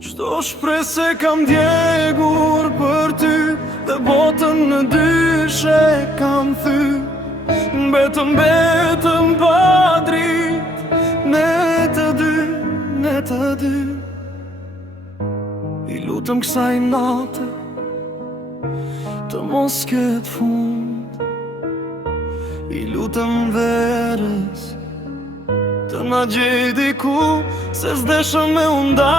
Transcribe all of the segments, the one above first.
Çdo shpresë kam djegur për ty, dhe botën në dyshe kam thy. Betëm pa drit, ne të dy, ne të dy. I lutëm kësaj natë të mos ketë fund. I lutëm verës të na gjej diku, se s'deshëm me unda,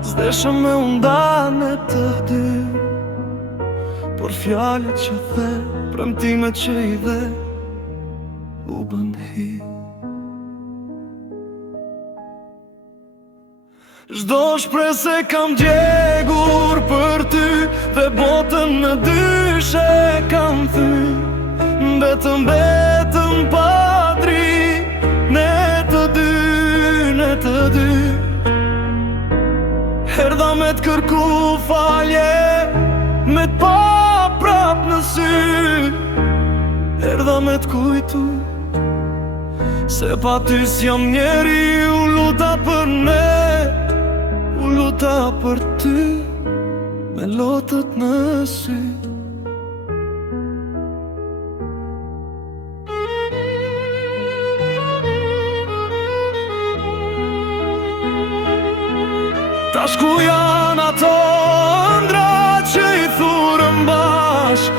s'deshëm me unda ne të dy. Por fjallet që the, premtimet që i dhe, u bën hi. Çdo shpresë kam djegur për ty, dhe botën në dyshe kam thy. Betëm pa drit, ne të dy, ne të dy. Erdha me t'kërku falje, me t'pa prap në sy. Erdha me t'kujtu se pa ty s'jam njeri. U luta për ne, u luta për ty, me lotët në sy. Tash ku janë ato ëndra që i thurëm bashk,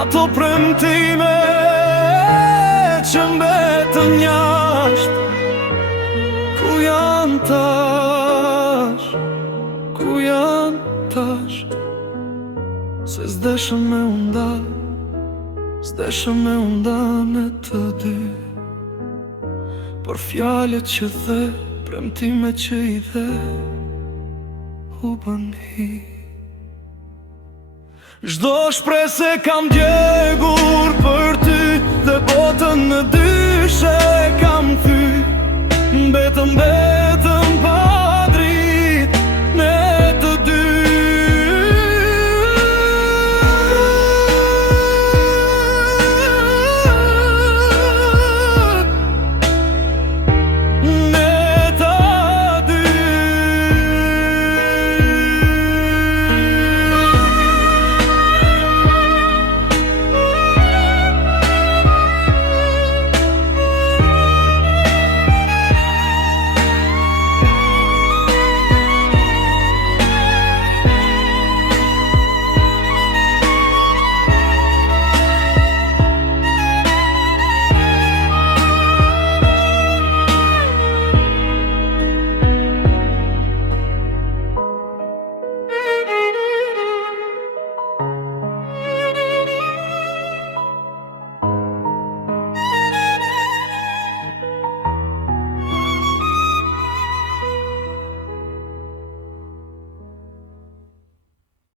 ato premtime që mbetën njasht. Ku janë tash, ku janë tash, se s'deshëm me unda, s'deshëm me unda ne të dy. Por fjallet që the, premtime që i dhe, u bën hi. Çdo shpresë kam djegur për ty, dhe botën në dyshe kam thy. Betëm